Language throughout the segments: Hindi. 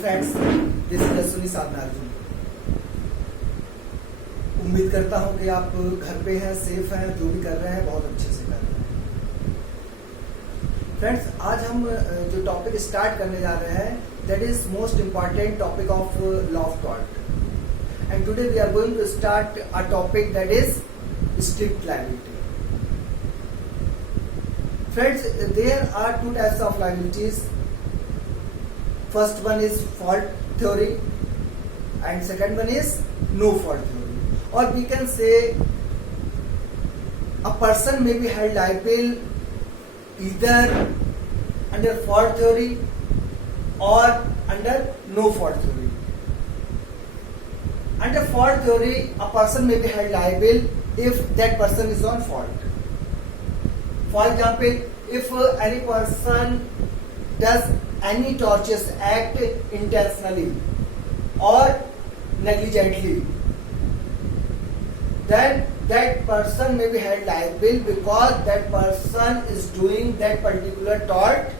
फ्रेंड्स, दिस इज अश्विनी साधना अर्जुन। उम्मीद करता हूं कि आप घर पे हैं, सेफ हैं, जो भी कर रहे हैं बहुत अच्छे से कर रहे हैं। फ्रेंड्स, आज हम जो टॉपिक स्टार्ट करने जा रहे हैं that is most important topic of law of tort and today we are going to start a topic that is strict liability. Friends, there are two types of liabilities. First one is fault theory and second one is no fault theory. Or we can say a person may be held liable either under fault theory or under no fault theory. Under fault theory, a person may be held liable if that person is on fault. For example, if any person does any tortious act intentionally or negligently, then that person may be held liable because that person is doing that particular tort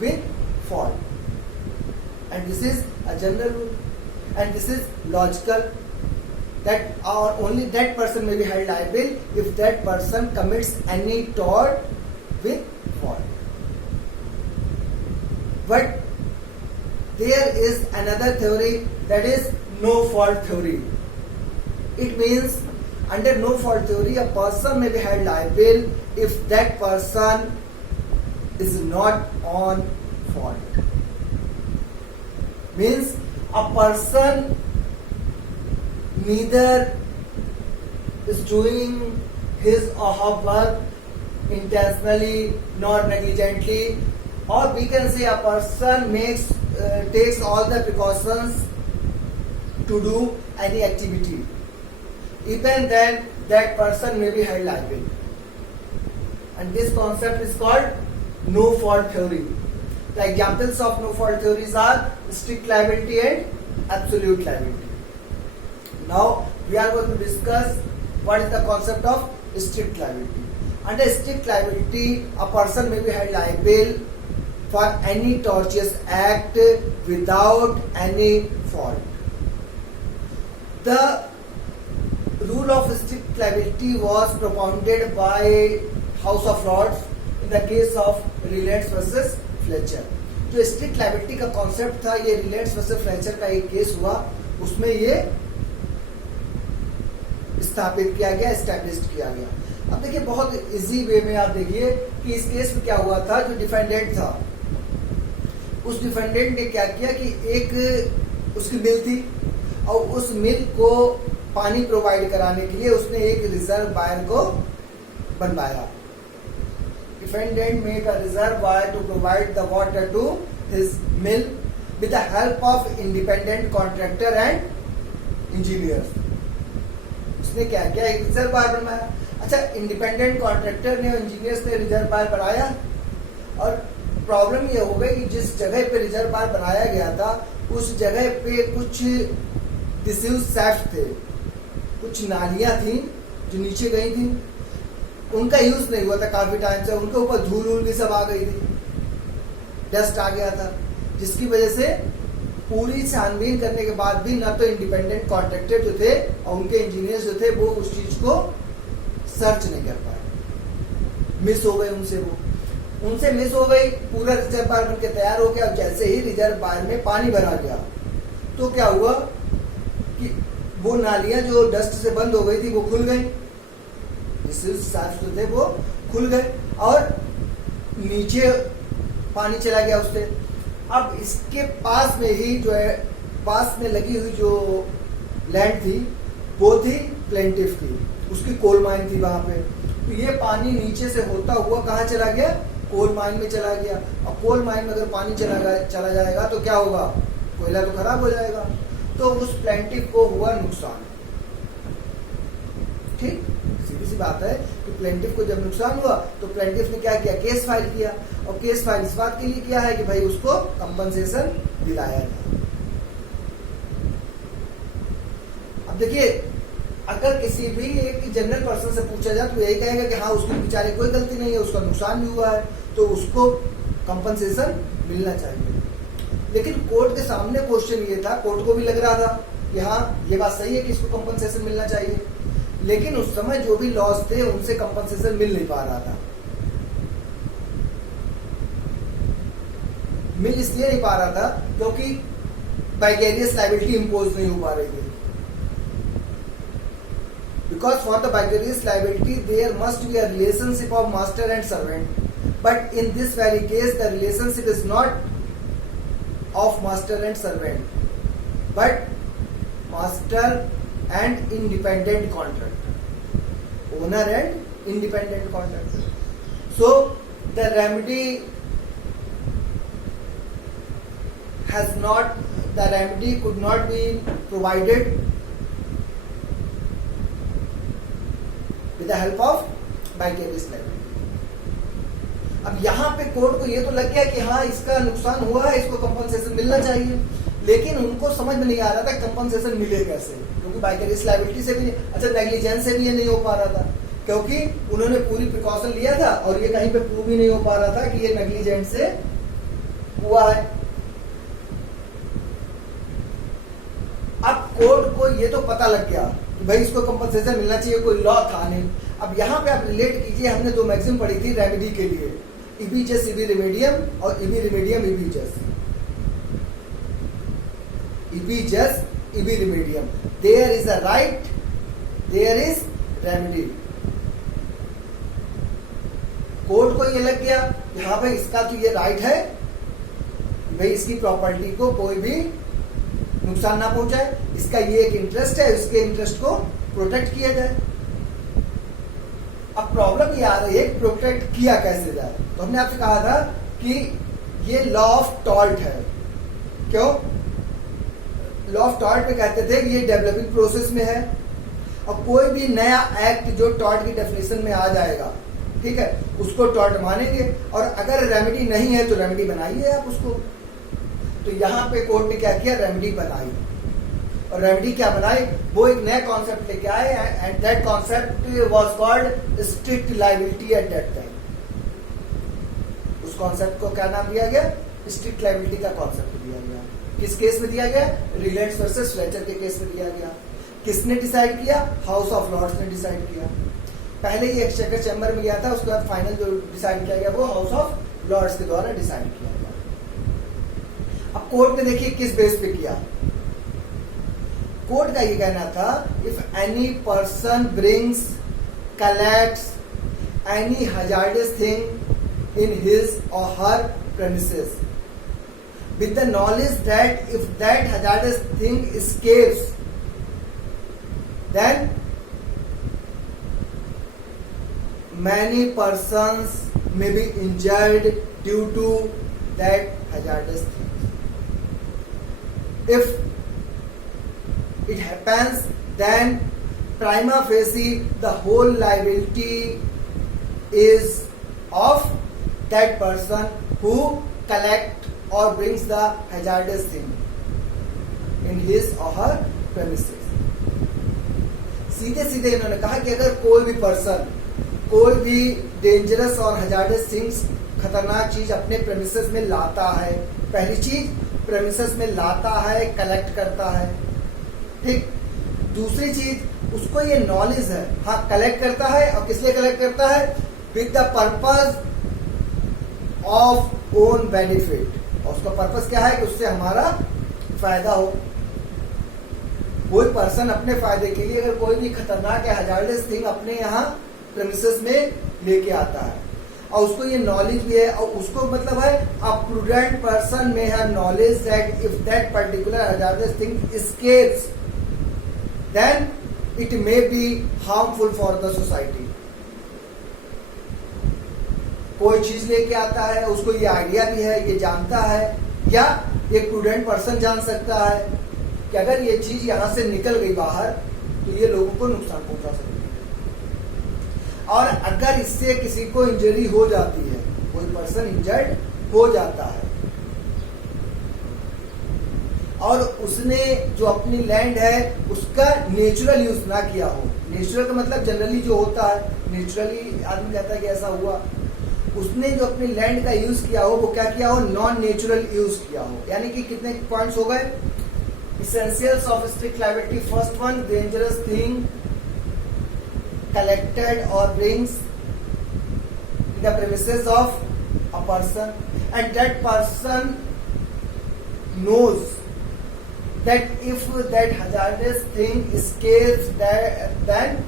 with fault. And this is a general rule and this is logical. That or only that person may be held liable if that person commits any tort with fault. But there is another theory that is no fault theory. It means under no fault theory a person may be held liable if that person is not on fault. Means a person neither is doing his or her work intentionally nor negligently, or we can say a person takes all the precautions to do any activity. Even then that person may be held liable. And this concept is called no fault theory. The examples of no fault theories are strict liability and absolute liability. Now we are going to discuss what is the concept of strict liability. Under strict liability, a person may be held liable for any tortious act without any fault. The rule of strict liability was propounded by House of Lords in the case of Reliance versus Fletcher. जो strict liability का concept था, ये Reliance versus Fletcher का एक केस हुआ, उसमें ये स्थापित किया गया, एस्टैब्लिश्ड किया गया। अब देखिए बहुत इजी वे में आप देखिए कि इस केस में क्या हुआ था। जो डिफेंडेंट था उस डिफेंडेंट ने क्या किया कि एक उसकी मिल थी और उस मिल को पानी प्रोवाइड कराने के लिए उसने एक रिजर्वायर को बनवाया। Defendant make a reservoir to provide the water to his mill with the help of independent contractor and engineer. उसने क्या किया, एक रिजर्वायर बनवाया। अच्छा, इंडिपेंडेंट कॉन्ट्रैक्टर ने और इंजीनियर्स ने रिजर्वायर बनाया और प्रॉब्लम ये हो गई कि जिस जगह पे रिजर्वायर बनाया गया था उस जगह पे कुछ डिस्यूज शैफ्ट थे, कुछ नालियां थी जो नीचे गई थी, उनका यूज नहीं हुआ था काफी टाइम से, उनके ऊपर धूल वूल भी सब आ गई थी, डस्ट आ गया था, जिसकी वजह से पूरी छानबीन करने के बाद भी न तो इंडिपेंडेंट कॉन्ट्रैक्टर जो थे और उनके इंजीनियर्स जो थे वो उस चीज को सर्च नहीं कर पाए, मिस हो गए उनसे मिस हो गई। पूरा रिजर्वायर बनके तैयार हो गया। जैसे ही रिजर्वायर में पानी भरा गया तो क्या हुआ कि वो नालियां जो डस्ट से बंद हो गई थी वो खुल गई, जो थे वो खुल गए और नीचे पानी चला गया उससे। अब इसके पास में ही जो है पास में लगी हुई जो लैंड थी वो थी प्लेंटिफ की, उसकी कोल माइन थी वहां पे। तो ये पानी नीचे से होता हुआ कहाँ चला गया, कोल माइन में चला गया। और कोल माइन में अगर पानी चला जाएगा तो क्या होगा, कोयला तो खराब हो जाएगा। तो उस प्लेंटिफ को हुआ नुकसान। ठीक, सीधी सी बात है कि प्लेंटिफ को जब नुकसान हुआ तो प्लेंटिफ ने क्या किया, केस फाइल किया। और केस फाइल इस बात के लिए किया है कि भाई उसको कंपनसेशन दिलाया जाए। अब देखिए, अगर किसी भी एक जनरल पर्सन से पूछा जाए तो यही कहेगा कि हाँ उसकी बेचारे कोई गलती नहीं है, उसका नुकसान भी हुआ है तो उसको कंपनसेशन मिलना चाहिए। लेकिन कोर्ट के सामने क्वेश्चन ये था, कोर्ट को भी लग रहा था कि हाँ ये बात सही है कि इसको कंपनसेशन मिलना चाहिए, लेकिन उस समय जो भी लॉस थे उनसे कंपनसेशन मिल नहीं पा रहा था। मिल इसलिए नहीं पा रहा था क्योंकि वाइगेरियस लायबिलिटी इंपोज नहीं हो पा रही थी। Because for the vicarious liability there must be a relationship of master and servant, but in this very case the relationship is not of master and servant, but master and independent contractor, owner and independent contractor. So the remedy the remedy could not be provided with the help of vicarious liability। अब यहाँ पे कोर्ट को ये तो लग गया कि हाँ इसका नुकसान हुआ है, इसको कंपनसेशन मिलना चाहिए, लेकिन उनको समझ में नहीं आ रहा था कंपनसेशन मिले कैसे, क्योंकि वाइगेरियस लायबिलिटी से भी, अच्छा नेग्लिजेंस से भी ये नहीं होपा रहा था, क्योंकि उन्होंने पूरी प्रिकॉशन लिया था और ये कहीं पे प्रूव ही नहीं हो पा रहा था कि ये नेग्लिजेंस से हुआ है। अब कोर्ट को ये तो पता लग गया कि भाई इसको कंपनसेशन मिलना चाहिए, कोई लॉ था नहीं। अब यहाँ पे आप रिलेट कीजिए, हमने दो मैक्सिम पढ़ी थी रेमेडी के लिए, इबीजस इबी रिमेडियम और इबी रिमेडियम इबीजस। इबीजस इबी रिमेडियम, there is a right, there is remedy. Court को ये लग गया कि हाँ भाई इसका तो ये राइट है, भाई इसकी प्रॉपर्टी को कोई भी नुकसान ना पहुंचाए, इसका ये एक इंटरेस्ट है, इसके इंटरेस्ट को प्रोटेक्ट किया जाए। अब प्रॉब्लम ये आ रही है प्रोटेक्ट किया कैसे जाए। तो हमने आपसे कहा था कि ये लॉ ऑफ टॉर्ट है। क्यों? लॉ ऑफ टॉर्ट में कहते थे कि ये डेवलपिंग प्रोसेस में है और कोई भी नया एक्ट जो टॉर्ट की डेफिनेशन में आ जाएगा, ठीक है, उसको टॉर्ट मानेंगे, और अगर रेमेडी नहीं है तो रेमेडी बनाइए आप उसको। तो यहाँ पे कोर्ट ने क्या किया, रेमेडी बनाई। और रेमेडी क्या बनाई, वो एक नया कॉन्सेप्ट लेके आए, and that concept was called strict liability at that time. उस कॉन्सेप्ट को क्या नाम दिया गया, स्ट्रिक्ट लायबिलिटी का कॉन्सेप्ट दिया गया। किस केस में दिया गया, रिलायंस वर्सेस फ्लेचर के केस में दिया गया। किसने डिसाइड किया, हाउस ऑफ लॉर्ड्स ने डिसाइड किया। पहले ये एक्सचेकर चैम्बर में गया था, उसके बाद फाइनल जो डिसाइड किया गया वो हाउस ऑफ लॉर्ड्स के द्वारा डिसाइड किया गया। अब कोर्ट ने देखिए किस बेस पे किया। कोर्ट का ये कहना था, if any person brings collects any hazardous thing in his और हर premises with the knowledge that if that hazardous thing escapes, then many persons may be injured due to that hazardous thing. If it happens, then prima facie the whole liability is of that person who collect or brings the hazardous thing in his or her premises। सीधे सीधे इन्होंने कहा कि अगर कोई भी पर्सन कोई भी डेंजरस और हजार्डस थिंग्स, खतरनाक चीज अपने प्रेमिसेस में लाता है, पहली चीज प्रेमिसेस में लाता है, कलेक्ट करता है, ठीक। दूसरी चीज उसको ये नॉलेज है, हाँ कलेक्ट करता है, और किस लिए कलेक्ट करता है, with the purpose of own benefit. और उसका पर्पस क्या है कि उससे हमारा फायदा हो। कोई पर्सन अपने फायदे के लिए अगर कोई भी खतरनाक या हजार्डस थिंग अपने यहाँ प्रेमिसेस में लेके आता है, और उसको ये नॉलेज भी है, और उसको मतलब है a prudent person may have knowledge that if that particular hazardous thing escapes then it may be harmful for the society. कोई चीज लेके आता है, उसको ये आइडिया भी है, ये जानता है, या एक प्रूडेंट पर्सन जान सकता है कि अगर ये चीज यहां से निकल गई बाहर तो ये लोगों को नुकसान पहुंचा सकती है। और अगर इससे किसी को इंजरी हो जाती है, कोई पर्सन इंजर्ड हो जाता है, और उसने जो अपनी लैंड है उसका नेचुरल यूज ना किया हो, नेचुरल का मतलब जनरली जो होता है, नेचुरली आदमी कहता है कि ऐसा हुआ, उसने जो अपनी लैंड का यूज किया हो वो क्या किया हो, नॉन नेचुरल यूज किया हो। यानी कि कितने पॉइंट्स हो गए, essentials of strict liability. First one, dangerous thing collected or brings in the premises of a person, and that person knows that if that hazardous thing escapes that, then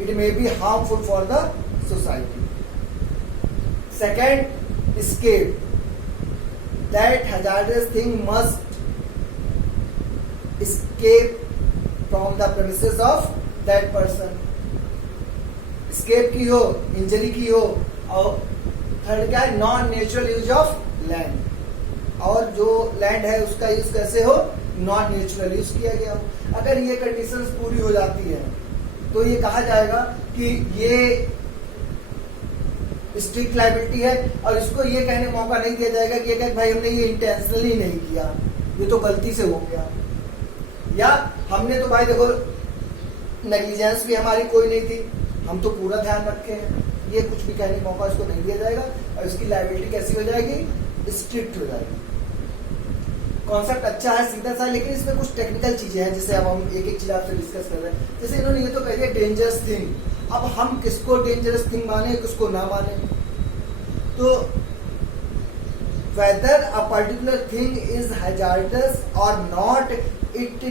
it may be harmful for the society. Second, escape. That hazardous thing must escape from the premises of that person. escape की हो, इंजरी की हो। और थर्ड क्या है, non natural use of land, और जो लैंड है उसका यूज कैसे हो, नॉन नेचुरल यूज किया गया हो। अगर ये कंडीशंस पूरी हो जाती है तो ये कहा जाएगा कि ये स्ट्रिक्ट लायबिलिटी है, और इसको ये कहने का मौका नहीं दिया जाएगा कि भाई हमने ये इंटेंशनली नहीं किया, ये तो गलती से हो गया, या हमने तो भाई देखो नेग्लिजेंस भी हमारी कोई नहीं थी, हम तो पूरा ध्यान रखे हैं। ये कुछ भी कहने का मौका इसको नहीं दिया जाएगा, और इसकी लायबिलिटी कैसी हो जाएगी, स्ट्रिक्ट हो जाएगी। कॉन्सेप्ट अच्छा है, सीधा सा, लेकिन इसमें कुछ टेक्निकल चीजें हैं जिसे अब हम एक एक चीज आपसे डिस्कस कर रहे हैं। जैसे इन्होंने ये तो कह दिया डेंजरस थिंग, अब हम किसको डेंजरस थिंग माने, किसको ना माने। तो whether a particular thing is hazardous or not, it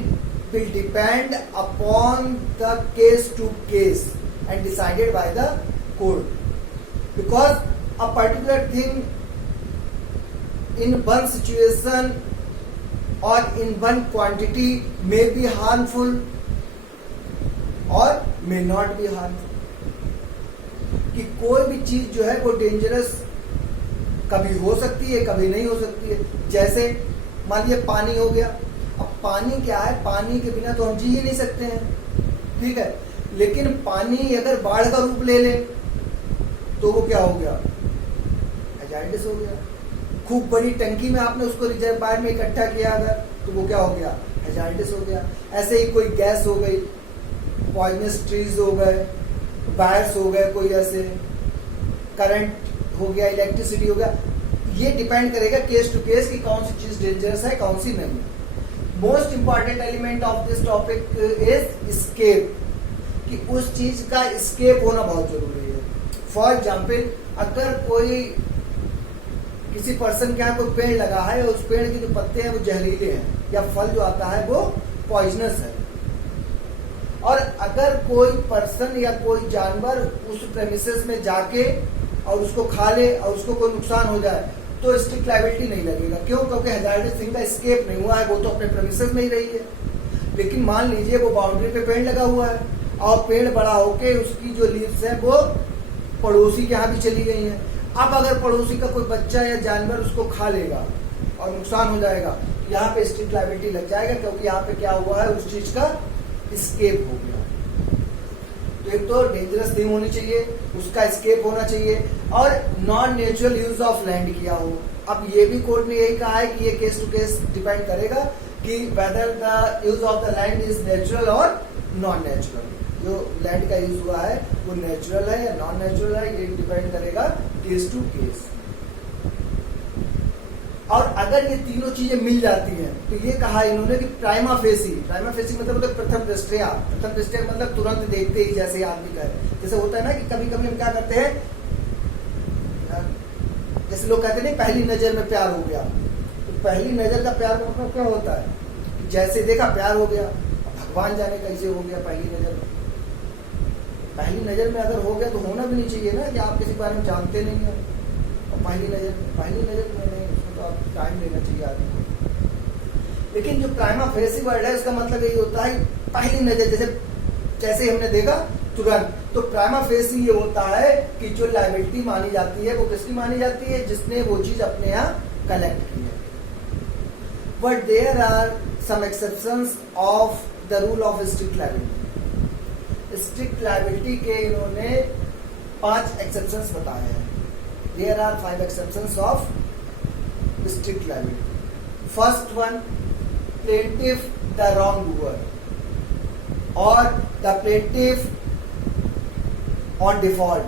will depend upon the case to case and decided by the court, because a particular thing in one situation or in one quantity may be harmful or may not be harmful। कि कोई भी चीज जो है वो डेंजरस कभी हो सकती है, कभी नहीं हो सकती है। जैसे मान लीजिए पानी हो गया, अब पानी क्या है, पानी के बिना तो हम जी ही नहीं सकते हैं, ठीक है। लेकिन पानी अगर बाढ़ का रूप ले ले तो वो क्या हो गया, हैजार्डस हो गया। खूब बड़ी टंकी में आपने उसको रिजर्वायर में इकट्ठा किया अगर, तो वो क्या हो गया, हैजार्डस हो गया। ऐसे ही कोई गैस हो गई, पॉइजनस ट्रीज हो गए, वायर्स हो गए, कोई ऐसे करंट हो गया, इलेक्ट्रिसिटी हो गया। ये डिपेंड करेगा केस टू केस कि कौन सी चीज डेंजरस है, कौन सी नहीं। Most important element of this topic is escape, कि उस चीज का स्केप होना बहुत जरूरी है। फॉर एग्जाम्पल, अगर कोई किसी पर्सन के यहाँ कोई पेड़ लगा है और उस पेड़ के जो पत्ते हैं वो जहरीले हैं, या फल जो आता है वो पॉइजनस है, और अगर कोई पर्सन या कोई जानवर उस प्रेमिसेस में जाके और उसको खा ले और उसको कोई नुकसान हो जाए तो स्ट्रिक्ट लायबिलिटी नहीं लगेगा। क्यों? क्योंकि हैजार्डस थिंग का एस्केप नहीं हुआ है, वो तो अपने प्रेमिसेस में ही रही है। लेकिन मान लीजिए वो बाउंड्री पे पेड़ लगा हुआ है और पेड़ बड़ा होके उसकी जो लीव्स है वो पड़ोसी के यहाँ भी चली गई हैं। अब अगर पड़ोसी का कोई बच्चा या जानवर उसको खा लेगा और नुकसान हो जाएगा, यहाँ पे स्ट्रिक्ट लायबिलिटी लग जाएगा, क्योंकि यहाँ पे क्या हुआ है, उस चीज का स्केप हो गया। तो एक तो डेंजरस थिंग होनी चाहिए, उसका स्केप होना चाहिए, और non natural use of land किया हो। अब ये भी कोर्ट ने यही कहा है कि ये केस टू केस डिपेंड करेगा कि whether the use of the land is natural और नॉन नेचुरल। जो लैंड का यूज हुआ है वो नेचुरल है या नॉन नेचुरल है, ये डिपेंड करेगा केस टू केस। और अगर ये तीनों चीजें मिल जाती हैं तो ये कहा इन्होंने कि प्राइमा फेसी मतलब प्रथम दृष्टया मतलब तुरंत देखते ही जैसे आदमी का है। जैसे होता है ना कि कभी कभी हम क्या करते हैं, जैसे लोग कहते हैं पहली नजर में प्यार हो गया, तो पहली नजर का प्यार का मतलब क्या होता है, जैसे देखा प्यार हो गया। भगवान जाने कैसे हो गया पहली नजर में। पहली नजर में अगर हो गया तो होना भी नहीं चाहिए ना कि आप किसी के बारे में जानते नहीं है, और पहली नजर में नहीं, उसमें तो आप टाइम देना चाहिए आदमी को। लेकिन जो प्राइमा फेसी वर्ड है उसका मतलब यही होता है पहली नजर, जैसे हमने देखा तुरंत। तो प्राइमा फेसी ये होता है कि जो लायबिलिटी मानी जाती है वो किसकी मानी जाती है, जिसने वो चीज अपने यहाँ कलेक्ट की है। But there are some exceptions of the rule of strict liability. Strict liability के इन्होंने 5 एक्सेप्शंस बताए हैं। There are 5 exceptions of strict liability. First one, plaintiff the wrong doer और द प्लेंटिफ ऑन डिफॉल्ट।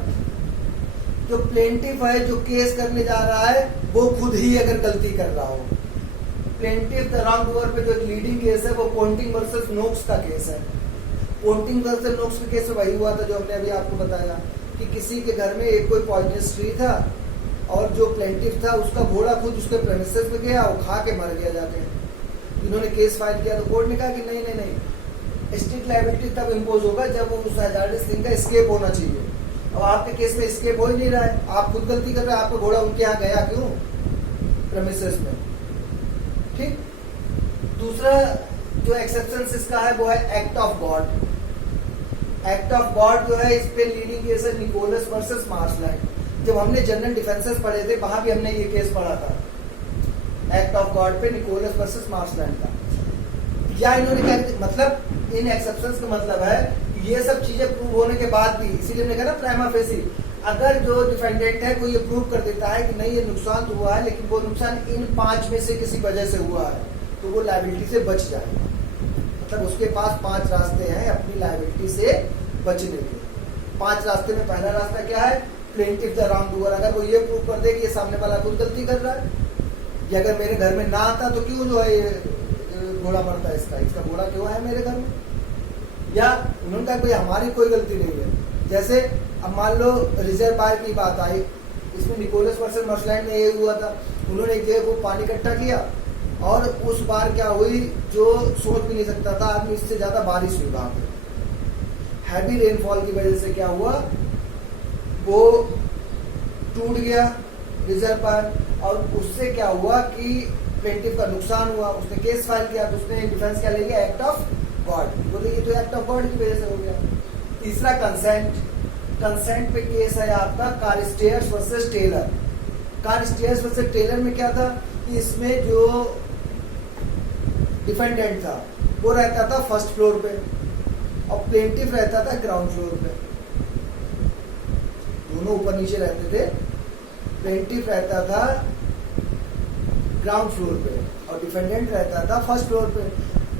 जो प्लेंटिफ है, जो केस करने जा रहा है, वो खुद ही अगर गलती कर रहा हो। प्लेंटिफ द रॉन्ग डूअर पे जो लीडिंग केस है वो पोंटिंग वर्सेस नोक्स का केस है। पोंटिंग वर्सेस नोक्स का केस वही हुआ था जो हमने अभी आपको बताया कि किसी के घर में एक कोई पॉइजनस ट्री था और जो प्लेंटिफ था उसका घोड़ा खुद उसके प्रेमिसेस में गया, वो खा के मर गया जाके। इन्होंने केस फाइल किया तो कोर्ट ने कहा कि नहीं नहीं नहीं, स्ट्रिक्ट लायबिलिटी तब इम्पोज होगा जब वो उस हैजार्डस थिंग का एस्केप होना चाहिए। अब आपके केस में एस्केप हो ही नहीं रहा है, आप खुद गलती कर रहे हैं, आपका घोड़ा उनके यहाँ गया क्यों? प्रेमिसेस में। ठीक। दूसरा जो एक्सेप्शन इसका है वो है act of God. Act of God जो है इस पे लीडिंग केस है निकोलस वर्सेस मार्शलैंड। जब हमने जनरल डिफेंसेस पढ़े थे वहां भी हमने ये केस पढ़ा था, एक्ट ऑफ गॉड पे निकोलस वर्सेस मार्शलैंड का। या इन्होंने क्या मतलब, इन एक्सेप्शंस का मतलब है ये सब चीजें प्रूव होने के बाद भी, इसीलिए हमने कहा ना प्राइमा फेसी, अगर जो डिफेंडेंट है कोई ये प्रूव कर देता है कि नहीं ये नुकसान तो हुआ है लेकिन वो नुकसान इन 5 में से किसी वजह से हुआ है, तो वो लायबिलिटी से बच जाएगा। मतलब उसके पास 5 रास्ते हैं अपनी लायबिलिटी से बचने के। 5 रास्ते में पहला रास्ता क्या है? Plaintiff the wrong doer. अगर वो ये प्रूव कर दे कि ये सामने वाला खुद गलती कर रहा है, या अगर मेरे घर में ना आता तो क्यों जो है ये घोड़ा मरता है, इसका घोड़ा क्यों है मेरे घर में? या उन्होंने कहा भाई हमारी कोई गलती नहीं है। जैसे अब मान लो रिजर्व बार की बात आई, इसमें निकोलस वर्सेस मार्शलैंड में ये हुआ था, उन्होंने एक जगह को पानी इकट्ठा किया और उस बार क्या हुई, जो सोच भी नहीं सकता था आदमी, इससे ज्यादा बारिश हुई वहां पे। हैवी रेनफॉल की वजह से क्या हुआ, वो टूट गया रिजर्व पर, और उससे क्या हुआ कि प्लेंटिफ का नुकसान हुआ। उसने केस फाइल किया तो उसने डिफेंस क्या ले लिया, एक्ट ऑफ गॉड। बोले ये तो एक्ट ऑफ गॉड की वजह से हो गया। तीसरा कंसेंट। कंसेंट पे केस है आपका कारस्टेयर्स वर्सेस टेलर। कारस्टेयर्स वर्सेस टेलर में क्या था कि इसमें जो डिफेंडेंट था वो रहता था फर्स्ट फ्लोर पे और प्लेंटिफ रहता था ग्राउंड फ्लोर पे। दोनों ऊपर नीचे रहते थे। प्लेंटिफ रहता था ग्राउंड फ्लोर पे और डिफेंडेंट रहता था फर्स्ट फ्लोर पे।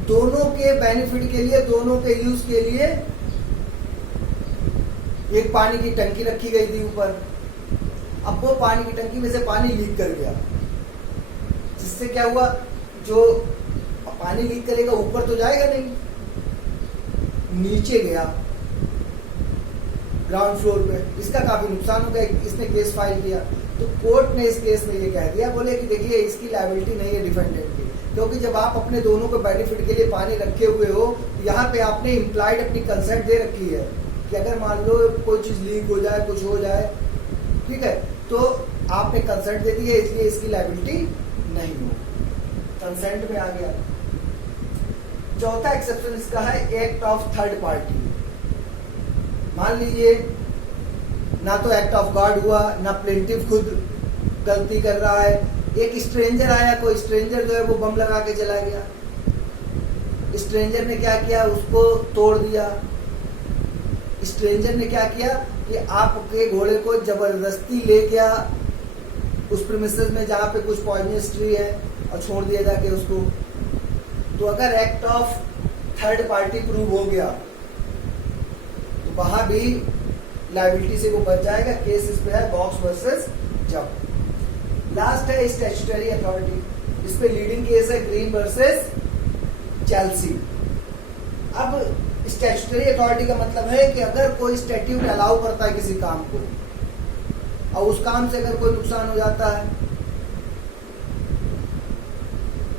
दोनों के बेनिफिट के लिए, दोनों के यूज के लिए एक पानी की टंकी रखी गई थी ऊपर। अब वो पानी की टंकी में से पानी लीक कर गया, जिससे क्या हुआ, जो पानी लीक करेगा ऊपर तो जाएगा नहीं, नीचे गया ग्राउंड फ्लोर पे। इसका काफी नुकसान हो गया। इसने केस फाइल किया तो कोर्ट ने इस केस में ये कह दिया, बोले कि देखिए इसकी लायबिलिटी नहीं है डिफेंडेंट की, क्योंकि जब आप अपने दोनों को बेनिफिट के लिए पानी रखे हुए हो, यहाँ पे आपने इम्प्लाइड अपनी कंसेंट दे रखी है कि अगर मान लो कोई चीज लीक हो जाए, कुछ हो जाए, ठीक है, तो आपने कंसेंट दे दी है, इसलिए इसकी लायबिलिटी नहीं हो, कंसेंट में आ गया। चौथा एक्सेप्शन इसका है एक्ट ऑफ थर्ड पार्टी। मान लीजिए ना तो एक्ट ऑफ गॉड हुआ, ना प्लेंटिफ खुद गलती कर रहा है, एक स्ट्रेंजर आया, कोई स्ट्रेंजर जो है वो बम लगा के चला गया। स्ट्रेंजर ने क्या किया, उसको तोड़ दिया। स्ट्रेंजर ने क्या किया कि आपके घोड़े को जबरदस्ती ले गया उस प्रीमिसेस में जहां पे कुछ पॉइजनस ट्री है और छोड़ दिया जाके उसको। तो अगर act of third party prove हो गया तो वहां भी लायबिलिटी से वो बच जाएगा। केस इस पे है बॉक्स वर्सेस जब। लास्ट है स्टैट्यूटरी अथॉरिटी। इस पे लीडिंग केस है ग्रीन वर्सेस चेल्सी। अब स्टैट्यूटरी अथॉरिटी का मतलब है कि अगर कोई स्टैट्यूट अलाउ करता है किसी काम को और उस काम से अगर कोई नुकसान हो जाता है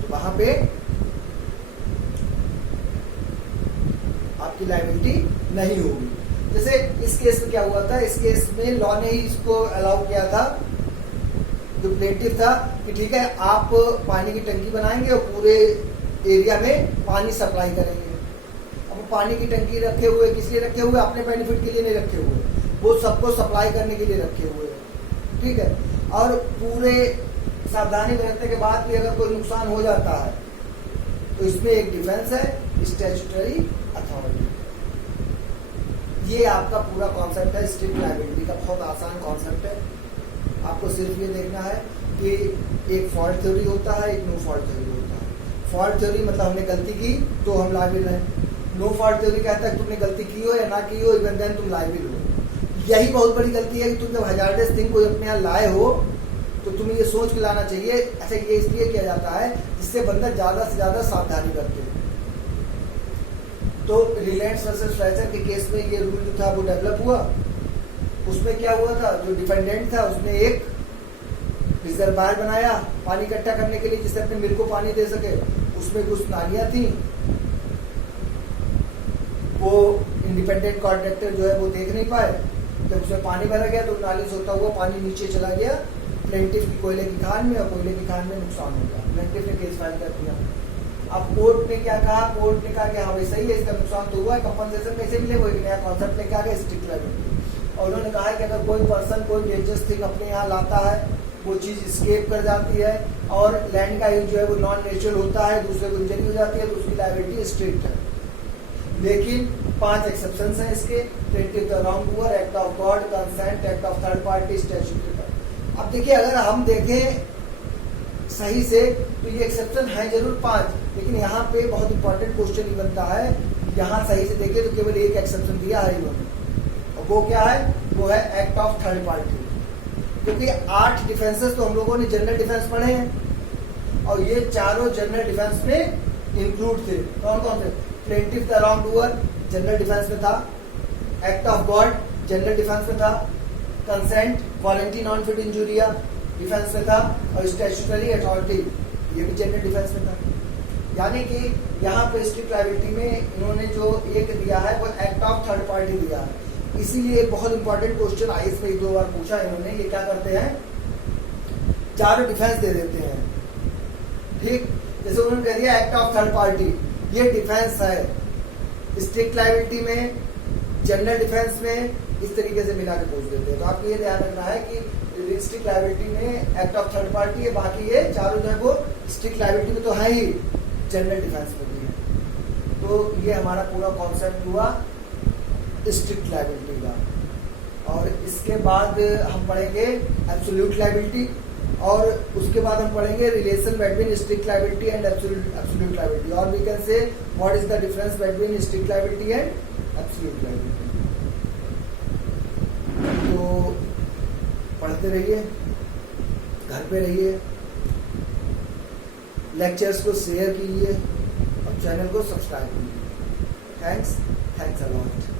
तो वहां पे आपकी लायबिलिटी नहीं होगी। जैसे इस केस में क्या हुआ था, इस केस में लॉ ने ही इसको अलाउ किया था, जो प्लेंटिफ था, कि ठीक है आप पानी की टंकी बनाएंगे और पूरे एरिया में पानी सप्लाई करेंगे। अब पानी की टंकी रखे हुए किस लिए रखे हुए, अपने बेनिफिट के लिए नहीं रखे हुए, वो सबको सप्लाई करने के लिए रखे हुए हैं, ठीक है। और पूरे सावधानी बरतने के बाद भी अगर कोई नुकसान हो जाता है तो इसमें एक डिफेंस है स्टैट्यूटरी अथॉरिटी। ये आपका पूरा कॉन्सेप्ट है स्ट्रिक्ट लायबिलिटी का। बहुत आसान कॉन्सेप्ट है। आपको सिर्फ ये देखना है कि एक फॉल्ट थ्योरी होता है, एक नो फॉल्ट थ्योरी होता है। फॉल्ट थ्योरी मतलब हमने गलती की तो हम लायबिल हैं। नो फॉल्ट थ्योरी कहता है तुमने गलती की हो या ना की हो, इवन देन तुम लायबिल हो। यही बहुत बड़ी गलती है कि तुम जब हजार्डस थिंग कोई अपने यहाँ लाए हो तो तुम्हें ये सोच के लाना चाहिए। अच्छा, ये इसलिए किया जाता है जिससे बंदा ज्यादा से ज्यादा सावधानी बरते। तो रिलायंस वर्सेस फ्रेजर के केस में ये रूल जो था वो डेवलप हुआ। उसमें क्या हुआ था, जो डिफेंडेंट था उसने एक रिजर्वायर बनाया पानी इकट्ठा करने के लिए जिससे अपने मिल को पानी दे सके। उसमें कुछ नालियां थी, वो इंडिपेंडेंट कॉन्ट्रैक्टर जो है वो देख नहीं पाए। जब उसमें पानी भरा गया तो नाली से होता हुआ पानी नीचे चला गया प्लेंटिफ की कोयले की खान में, और कोयले की खान में नुकसान हो गया। प्लेंटिफ ने केस फाइल कर दिया। अब कोर्ट ने क्या कहा, कोर्ट ने कहा कि हाँ भाई सही है, इसका नुकसान तो हुआ है, कंपनसेशन कैसे मिले, वो एक नया कॉन्सेप्ट लेके आ गया, स्ट्रिक्ट लायबिलिटी। और उन्होंने कहा कि अगर कोई पर्सन कोई डेंजरस थिंग अपने यहाँ लाता है, वो चीज स्केप कर जाती है और लैंड का यूज जो है वो नॉन नेचुरल होता है, दूसरे को इंजरी हो जाती है, तो उसकी लायबिलिटी स्ट्रिक्ट है। लेकिन 5 एक्सेप्शन हैं इसके, plaintiff the wrong doer, act of God, consent, act of third party, statutory. अब देखिए, अगर हम देखें सही से तो ये एक्सेप्शन है जरूर 5, लेकिन यहाँ पे बहुत इंपॉर्टेंट क्वेश्चन बनता है। यहाँ सही से देखें तो केवल एक एक्सेप्शन दिया है इन्होंने, और वो क्या है, वो है एक्ट ऑफ थर्ड पार्टी। क्योंकि 8 डिफेंसेस तो हम लोगों ने जनरल डिफेंस पढ़े हैं और ये चारों जनरल डिफेंस में इंक्लूड थे। कौन कौन थे, plaintiff the wrong doer general defence में था, act of God general defence में था, consent voluntary non fit injuria defence में था, और स्टैट्यूटरी अथॉरिटी ये भी जनरल डिफेंस में था। यानी कि यहाँ पे स्ट्रिक्ट लायबिलिटी में इन्होंने जो एक दिया है वो एक्ट ऑफ थर्ड पार्टी दिया है। इसीलिए एक बहुत इंपॉर्टेंट क्वेश्चन आईएएस में 2 बार पूछा इन्होंने। ये क्या करते हैं, चारों डिफेंस दे देते हैं, ठीक। जैसे उन्होंने कह दिया एक्ट ऑफ थर्ड पार्टी, ये डिफेंस है स्ट्रिक्ट लायबिलिटी में, जनरल डिफेंस में, इस तरीके से मिला के पूछ देते हैं। तो आपको ये ध्यान रखना है कि स्ट्रिक्ट लायबिलिटी में एक्ट ऑफ थर्ड पार्टी है, बाकी ये चारों जो है वो स्ट्रिक्ट लायबिलिटी में तो है ही, जनरल डिफेंस में भी है। तो ये हमारा पूरा कॉन्सेप्ट हुआ स्ट्रिक्ट लायबिलिटी का। और इसके बाद हम पढ़ेंगे एब्सोल्यूट लायबिलिटी, और उसके बाद हम पढ़ेंगे relation between strict liability and absolute liability, और we can say what is the difference between strict liability and absolute liability. तो पढ़ते रहिए, घर पे रहिए, लेक्चर्स को शेयर कीजिए और चैनल को सब्सक्राइब कीजिए। Thanks a lot.